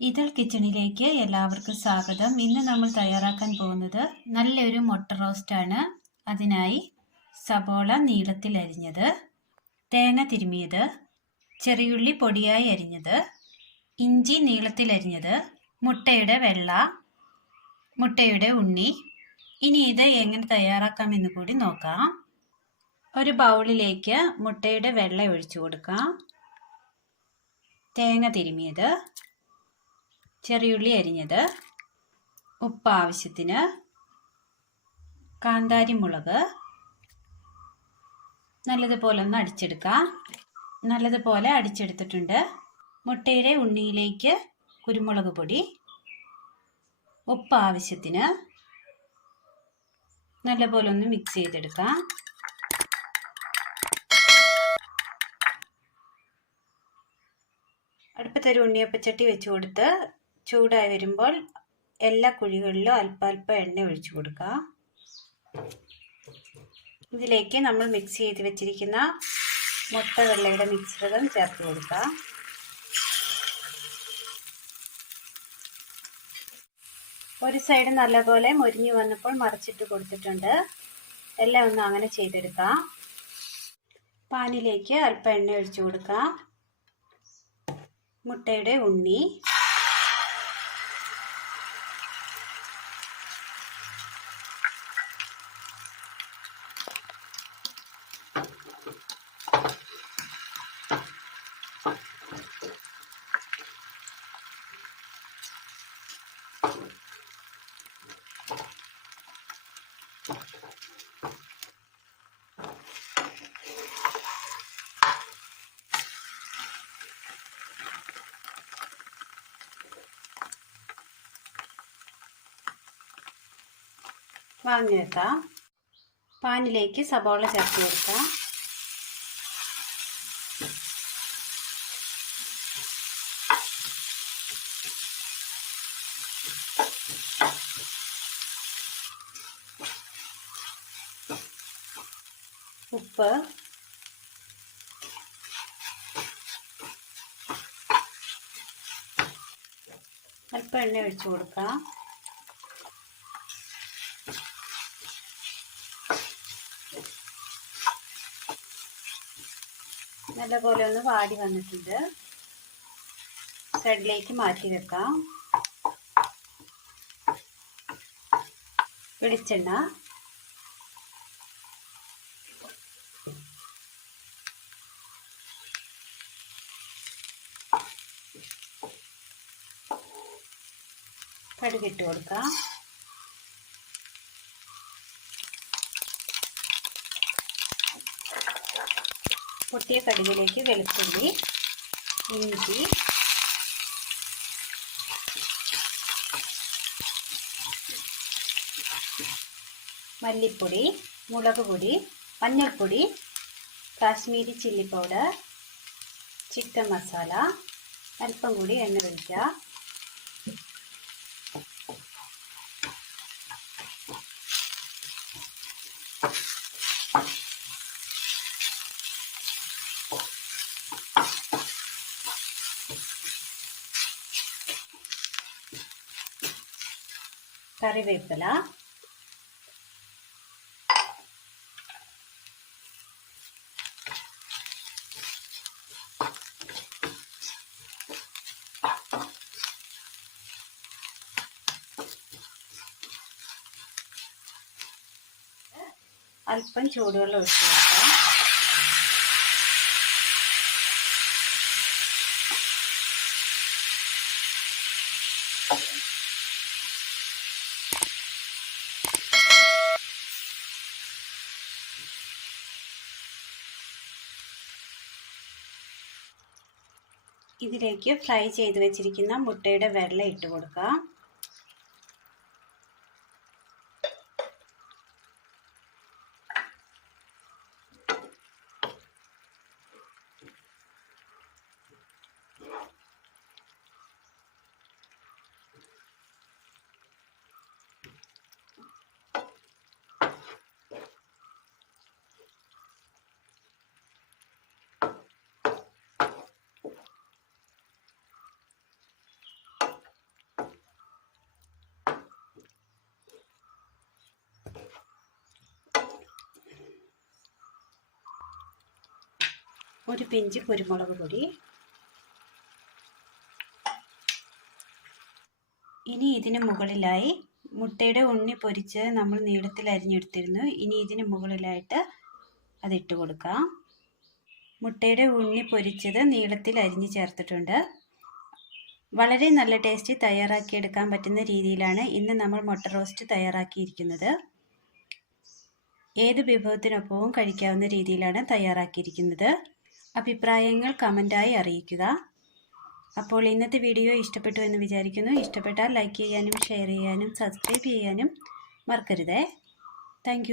ഇതൾ കിച്ചണിലേക്ക് എല്ലാവർക്കും സ്വാഗതം. ഇന്ന് നമ്മൾ തയ്യാറാക്കാൻ പോകുന്നത് നല്ലൊരു മുട്ട റോസ്റ്റാണ് അതിനായി സബോള നീളത്തിൽ അരിഞ്ഞത് തേങ്ങ തിരുമിയത് ചെറിയുള്ളി പൊടിയായി അരിഞ്ഞത് ഇഞ്ചി നീളത്തിൽ അരിഞ്ഞത് മുട്ടയുടെ വെള്ള മുട്ടയുടെ ഉണ്ണി. ഇനി ഇത് എങ്ങനെ തയ്യാറാക്കാമെന്ന് കൂടി നോക്കാം. ഒരു ബൗളിലേക്ക് മുട്ടയുടെ വെള്ള ഒഴിച്ചു കൊടുക്കാം. തേങ്ങ തിരുമിയത് ചെറിയുള്ളി അരിഞ്ഞത് ഉപ്പ് ആവശ്യത്തിന് കാന്താരി മുളക് നല്ലതുപോലെ ഒന്ന് അടിച്ചെടുക്കാം. നല്ലതുപോലെ അടിച്ചെടുത്തിട്ടുണ്ട്. മുട്ടയുടെ ഉണ്ണിയിലേക്ക് കുരുമുളക് പൊടി ഉപ്പ് ആവശ്യത്തിന് നല്ലപോലെ ഒന്ന് മിക്സ് ചെയ്തെടുക്കാം. അടുപ്പത്തൊരു ഉണ്ണിയപ്പച്ചട്ടി വെച്ച് കൊടുത്ത് ചൂടായി വരുമ്പോൾ എല്ലാ കുഴികളിലും അല്പാൽപ്പം എണ്ണ ഒഴിച്ചു കൊടുക്കുക. ഇതിലേക്ക് നമ്മൾ മിക്സ് ചെയ്ത് വെച്ചിരിക്കുന്ന മുട്ട വെള്ളയുടെ മിശ്രിതം ചേർത്ത് കൊടുക്കുക. ഒരു സൈഡ് നല്ലപോലെ മൊരിഞ്ഞു വന്നപ്പോൾ മറിച്ചിട്ട് കൊടുത്തിട്ടുണ്ട്. എല്ലാം ഒന്ന് അങ്ങനെ ചെയ്തെടുക്കാം. പാനിലേക്ക് അല്പം എണ്ണ ഒഴിച്ചു കൊടുക്കാം. മുട്ടയുടെ ഉണ്ണി. വാങ്ങി വെക്കാം പാനിലേക്ക് സബോള ചേർത്ത് കൊടുക്കാം. ഉപ്പ്. അല്പം എണ്ണ ഒഴിച്ചു കൊടുക്കാം. നല്ലപോലെ ഒന്ന് വാടി വന്നിട്ടുണ്ട്. സൈഡിലേക്ക് മാറ്റി വെക്കാം. വെളിച്ചെണ്ണ. കടുകിട്ട് കൊടുക്കാം പൊട്ടിയ കടുകിലേക്ക് വെളുത്തുള്ളി ഇഞ്ചി മല്ലിപ്പൊടി മുളക് പൊടി മഞ്ഞൾപ്പൊടി Kashmiri chilli powder chicken masala അല്പം കൂടി എണ്ണ ഒഴിക്കുക കറിവേപ്പില അല്പം ചൂടുവെള്ളം ഒഴിച്ച് കൊടുക്കാം. ഇതിലേക്ക് ഫ്രൈ ചെയ്ത് വെച്ചിരിക്കുന്ന മുട്ടയുടെ വെള്ള ഇട്ട് കൊടുക്കാം. ഒരു പിഞ്ച് കുരുമുളക് പൊടി. ഇനി ഇതിന് മുകളിലായി മുട്ടയുടെ ഉണ്ണി പൊരിച്ച് നമ്മൾ നീളത്തിൽ അരിഞ്ഞെടുത്തിരുന്നു. ഇനി ഇതിന് മുകളിലായിട്ട് അതിട്ട് കൊടുക്കാം. മുട്ടയുടെ ഉണ്ണി പൊരിച്ചത് നീളത്തിൽ അരിഞ്ഞ് ചേർത്തിട്ടുണ്ട്. വളരെ നല്ല ടേസ്റ്റ് തയ്യാറാക്കിയെടുക്കാൻ പറ്റുന്ന രീതിയിലാണ് ഇന്ന് നമ്മൾ മുട്ട റോസ്റ്റ് തയ്യാറാക്കിയിരിക്കുന്നത്. ഏത് വിഭവത്തിനൊപ്പവും കഴിക്കാവുന്ന രീതിയിലാണ് തയ്യാറാക്കിയിരിക്കുന്നത്. അഭിപ്രായങ്ങൾ കമന്റായി അറിയിക്കുക. അപ്പോൾ ഇന്നത്തെ വീഡിയോ ഇഷ്ടപ്പെട്ടു എന്ന് വിചാരിക്കുന്നു. ഇഷ്ടപ്പെട്ടാൽ ലൈക്ക് ചെയ്യാനും ഷെയർ ചെയ്യാനും സബ്സ്ക്രൈബ് ചെയ്യാനും മറക്കരുതേ. താങ്ക്